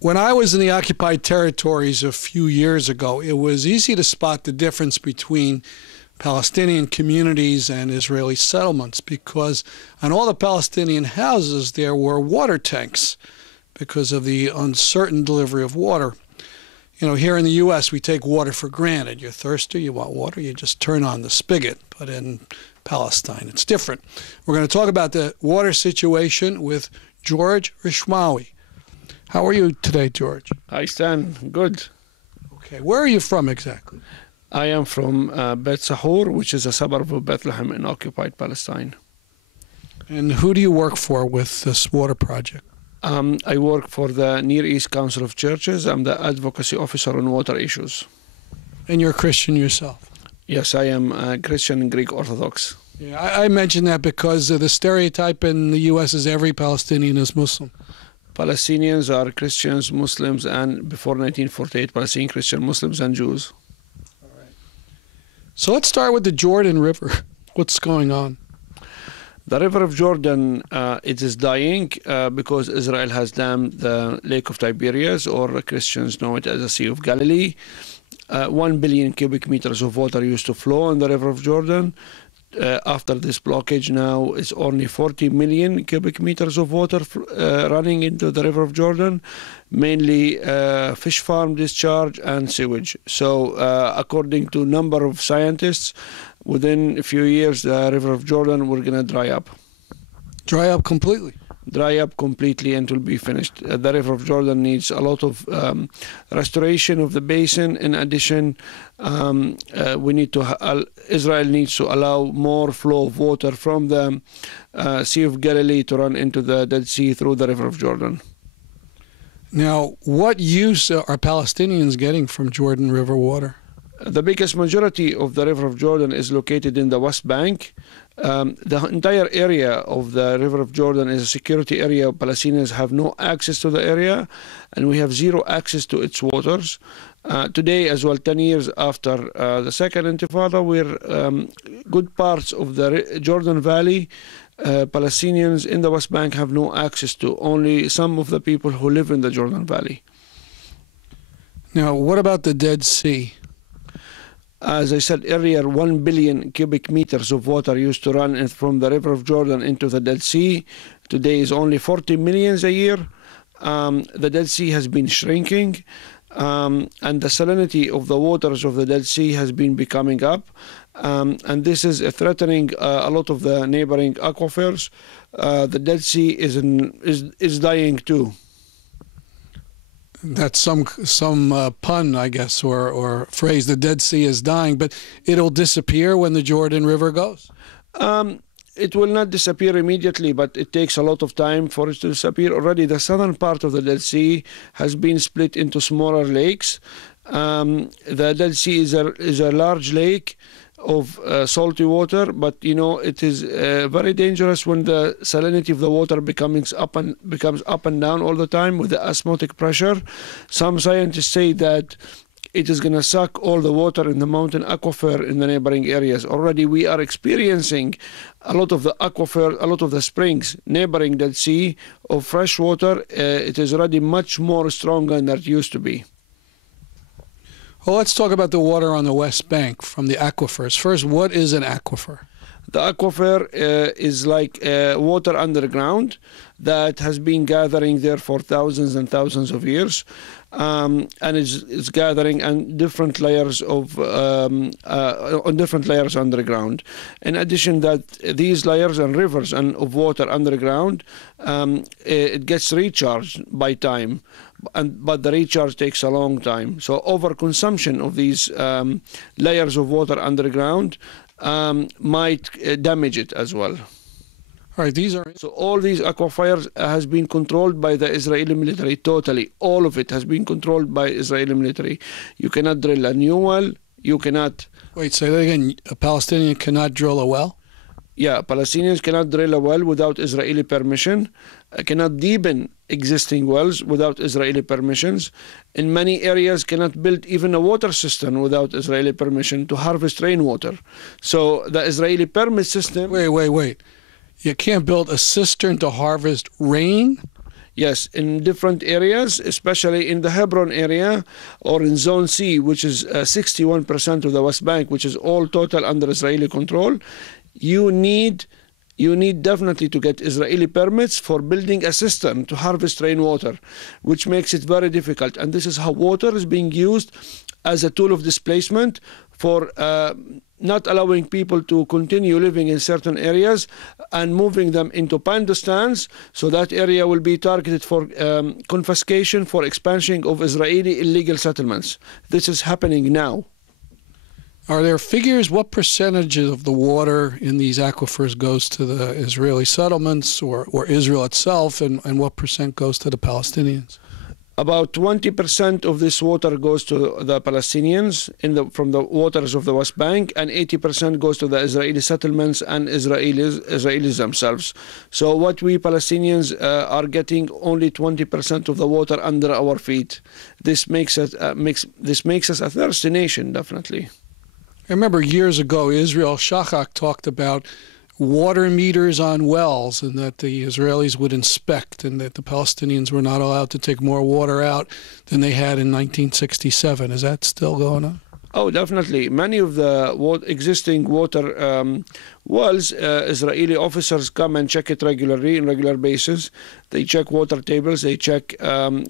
When I was in the occupied territories a few years ago, it was easy to spot the difference between Palestinian communities and Israeli settlements because on all the Palestinian houses there were water tanks because of the uncertain delivery of water. You know, here in the U.S. we take water for granted. You're thirsty, you want water, you just turn on the spigot. But in Palestine it's different. We're going to talk about the water situation with George Rishmawi. How are you today, George? Hi, Stan. Good. Okay. Where are you from exactly? I am from Bet Sahur, which is a suburb of Bethlehem in occupied Palestine. And who do you work for with this water project? I work for the Near East Council of Churches. I'm the Advocacy Officer on water issues. And you're a Christian yourself? Yes, I am a Christian and Greek Orthodox. Yeah, I mention that because the stereotype in the U.S. is every Palestinian is Muslim. Palestinians are Christians, Muslims, and before 1948, Palestinian Christian Muslims and Jews. All right. So let's start with the Jordan River. What's going on? The river of Jordan, it is dying because Israel has dammed the Lake of Tiberias, or Christians know it as the Sea of Galilee. 1 billion cubic meters of water used to flow in the river of Jordan. After this blockage now, it's only 40 million cubic meters of water running into the river of Jordan, mainly fish farm discharge and sewage. So according to a number of scientists, within a few years, the river of Jordan will going to dry up. Dry up completely? Dry up completely and will be finished. The river of Jordan needs a lot of restoration of the basin. In addition, we need to Israel needs to allow more flow of water from the Sea of Galilee to run into the Dead Sea through the river of Jordan. Now, what use are Palestinians getting from Jordan River water? The biggest majority of the river of Jordan is located in the West Bank. The entire area of the river of Jordan is a security area. Palestinians have no access to the area, and we have zero access to its waters. Today, as well, 10 years after the Second Intifada, we're good parts of the Jordan Valley. Palestinians in the West Bank have no access to, only some of the people who live in the Jordan Valley. Now, what about the Dead Sea? As I said earlier, 1 billion cubic meters of water used to run from the river of Jordan into the Dead Sea. Today is only 40 million a year. The Dead Sea has been shrinking, and the salinity of the waters of the Dead Sea has been becoming up. And this is threatening a lot of the neighboring aquifers. The Dead Sea is dying too. That's some pun, I guess, or phrase. The Dead Sea is dying, but it'll disappear when the Jordan River goes? It will not disappear immediately, but it takes a lot of time for it to disappear. Already the southern part of the Dead Sea has been split into smaller lakes. The Dead Sea is a large lake of salty water, but you know it is very dangerous when the salinity of the water becomes up and down all the time with the osmotic pressure. Some scientists say that it is going to suck all the water in the mountain aquifer in the neighboring areas. Already we are experiencing a lot of the aquifer, a lot of the springs neighboring Dead Sea of fresh water. It is already much more stronger than it used to be. Well, let's talk about the water on the West Bank from the aquifers. First, what is an aquifer? The aquifer is like water underground that has been gathering there for thousands and thousands of years, and it's gathering on different layers on different layers underground. In addition, that these layers and rivers and of water underground, it gets recharged by time, but the recharge takes a long time. So overconsumption of these layers of water underground might damage it as well. All right, so all these aquifers has been controlled by the Israeli military totally. All of it has been controlled by Israeli military. You cannot drill a new well. You cannot. Wait, say that again. A Palestinian cannot drill a well? Yeah, Palestinians cannot drill a well without Israeli permission. Cannot deepen existing wells without Israeli permissions. In many areas, cannot build even a water system without Israeli permission to harvest rainwater. So the Israeli permit system. Wait. You can't build a cistern to harvest rain? Yes, in different areas, especially in the Hebron area or in Zone C, which is 61% of the West Bank, which is all total under Israeli control. You need definitely to get Israeli permits for building a cistern to harvest rainwater, which makes it very difficult. And this is how water is being used as a tool of displacement for not allowing people to continue living in certain areas and moving them into Pandostans. So that area will be targeted for confiscation, for expansion of Israeli illegal settlements. This is happening now. Are there figures what percentage of the water in these aquifers goes to the Israeli settlements or Israel itself, and what percent goes to the Palestinians? About 20% of this water goes to the Palestinians from the waters of the West Bank, and 80% goes to the Israeli settlements and Israelis themselves. So what we Palestinians are getting only 20% of the water under our feet. This makes us a thirsty nation, definitely. I remember years ago, Israel Shachak talked about water meters on wells, and that the Israelis would inspect, and that the Palestinians were not allowed to take more water out than they had in 1967. Is that still going on? Oh, definitely. Many of the existing water wells, Israeli officers come and check it regularly, on regular basis. They check water tables, they check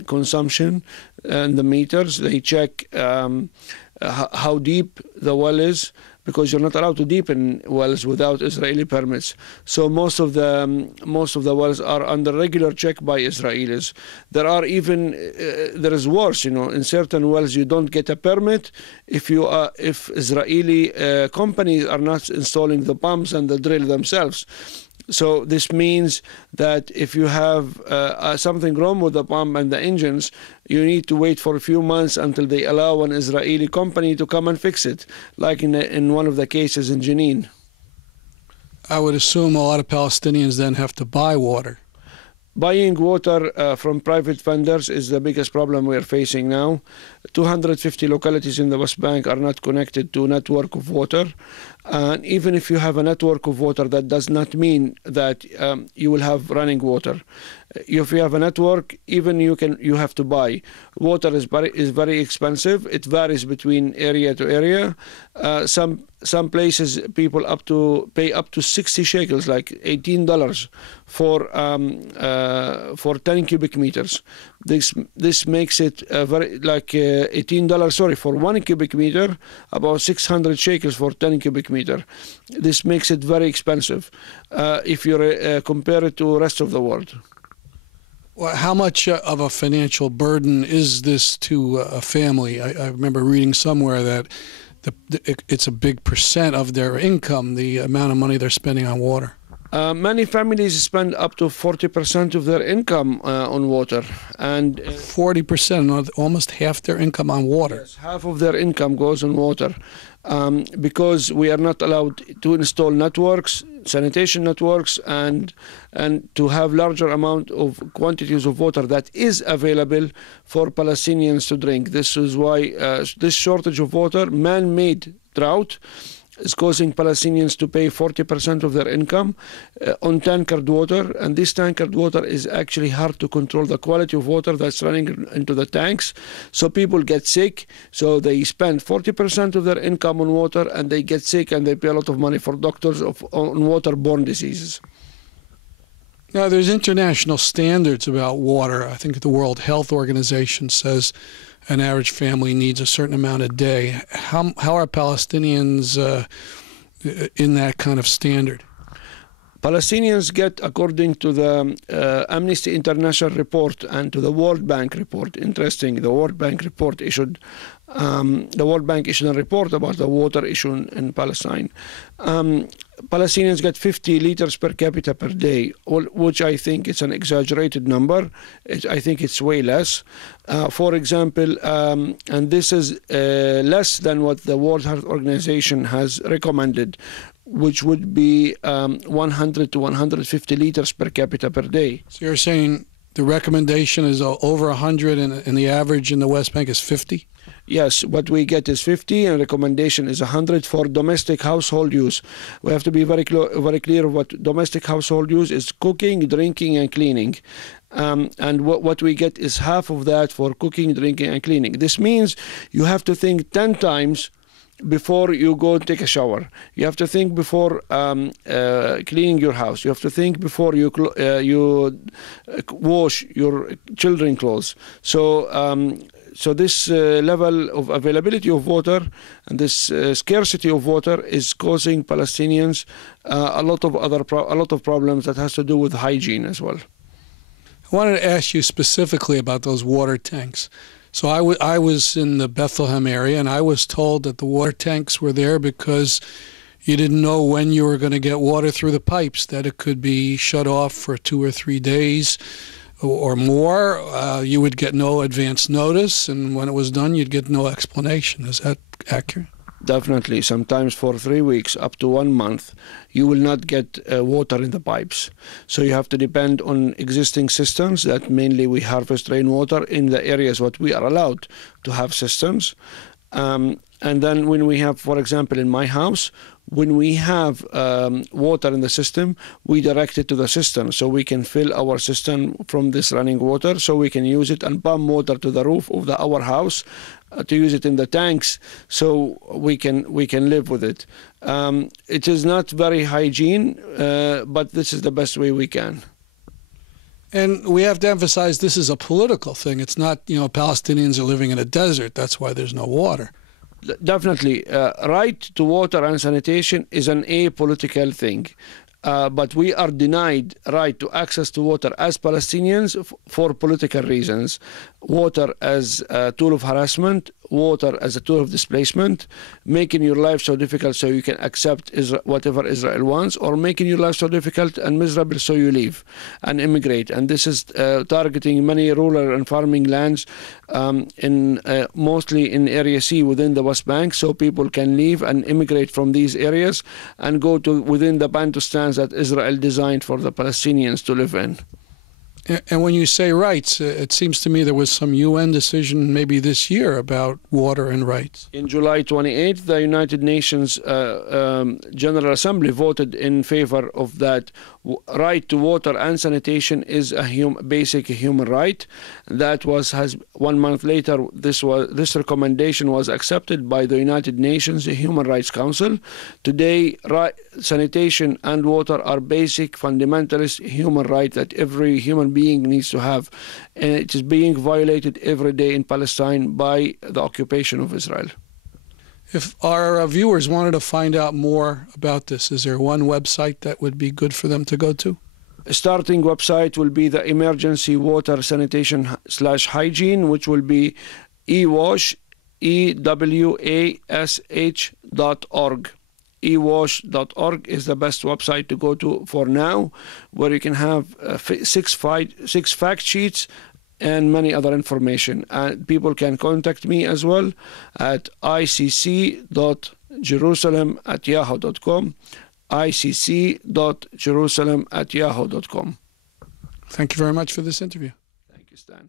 consumption and the meters, they check how deep the well is, because you're not allowed to deepen wells without Israeli permits. So most of the wells are under regular check by Israelis. There are even there is worse, in certain wells you don't get a permit if Israeli companies are not installing the pumps and the drill themselves. So this means that if you have something wrong with the pump and the engines, you need to wait for a few months until they allow an Israeli company to come and fix it, like in one of the cases in Jenin. I would assume a lot of Palestinians then have to buy water. Buying water from private vendors is the biggest problem we are facing now. 250 localities in the West Bank are not connected to a network of water. And even if you have a network of water, that does not mean that you will have running water. If you have a network, even you have to buy. Water is very expensive. It varies between area to area. Some places people pay up to 60 shekels, like $18 for 10 cubic meters. This makes it very like $18 for 1 cubic meter, about 600 shekels for 10 cubic meter. This makes it very expensive if you compare it to the rest of the world. Well, how much of a financial burden is this to a family? I remember reading somewhere that it's a big percent of their income, the amount of money they're spending on water. Many families spend up to 40% of their income on water, and 40%, almost half their income on water. Yes, half of their income goes on water, because we are not allowed to install networks, sanitation networks, and to have larger amount of quantities of water that is available for Palestinians to drink. This is why this shortage of water, man-made drought, is causing Palestinians to pay 40% of their income on tankered water, and this tankered water is actually hard to control the quality of water that's running into the tanks. So people get sick, so they spend 40% of their income on water, and they get sick, and they pay a lot of money for doctors on waterborne diseases. Now, there's international standards about water. I think the World Health Organization says an average family needs a certain amount a day. How are Palestinians in that kind of standard? Palestinians get, according to the Amnesty International report and to the World Bank report, interesting, the World Bank issued a report about the water issue in Palestine. Palestinians get 50 liters per capita per day, which I think is an exaggerated number. I think it's way less. For example, and this is less than what the World Health Organization has recommended, which would be 100 to 150 liters per capita per day. So you're saying the recommendation is over 100 and the average in the West Bank is 50? Yes, what we get is 50 and recommendation is 100 for domestic household use. We have to be very clear what domestic household use is: cooking, drinking, and cleaning. And what we get is half of that for cooking, drinking, and cleaning. This means you have to think 10 times before you go take a shower. You have to think before cleaning your house. You have to think before you wash your children's clothes. So this level of availability of water and this scarcity of water is causing Palestinians a lot of problems that has to do with hygiene as well. I wanted to ask you specifically about those water tanks. So I was in the Bethlehem area, and I was told that the water tanks were there because you didn't know when you were going to get water through the pipes, that it could be shut off for 2 or 3 days or more. You would get no advance notice, and when it was done, you'd get no explanation. Is that accurate? Definitely. Sometimes for 3 weeks, up to 1 month, you will not get water in the pipes. So you have to depend on existing systems that mainly we harvest rainwater in the areas what we are allowed to have systems. And then when we have, for example, in my house, when we have water in the system, we direct it to the system so we can fill our system from this running water, so we can use it and pump water to the roof of our house to use it in the tanks, so we can live with it. It is not very hygiene, but this is the best way we can. And we have to emphasize this is a political thing. It's not, Palestinians are living in a desert. That's why there's no water. Definitely. Right to water and sanitation is an apolitical thing. But we are denied right to access to water as Palestinians for political reasons. Water as a tool of harassment, water as a tool of displacement, making your life so difficult so you can accept whatever Israel wants, or making your life so difficult and miserable so you leave and immigrate. And this is targeting many rural and farming lands, mostly in Area C within the West Bank, so people can leave and immigrate from these areas and go to within the Bantustans that Israel designed for the Palestinians to live in. And when you say rights, it seems to me there was some UN decision maybe this year about water and rights. In July 28th, the United Nations General Assembly voted in favor of that. Right to water and sanitation is a basic human right. That has 1 month later. This recommendation was accepted by the United Nations Human Rights Council. Today, sanitation and water are basic, fundamentalist human right that every human being needs to have, and it is being violated every day in Palestine by the occupation of Israel. If our viewers wanted to find out more about this, is there one website that would be good for them to go to? A starting website will be the Emergency Water Sanitation /Hygiene, which will be ewash, EWASH.org. ewash.org is the best website to go to for now, where you can have 6 fact sheets and many other information. And people can contact me as well at icc.jerusalem@yahoo.com, icc.jerusalem@yahoo.com. Thank you very much for this interview. Thank you, Stan.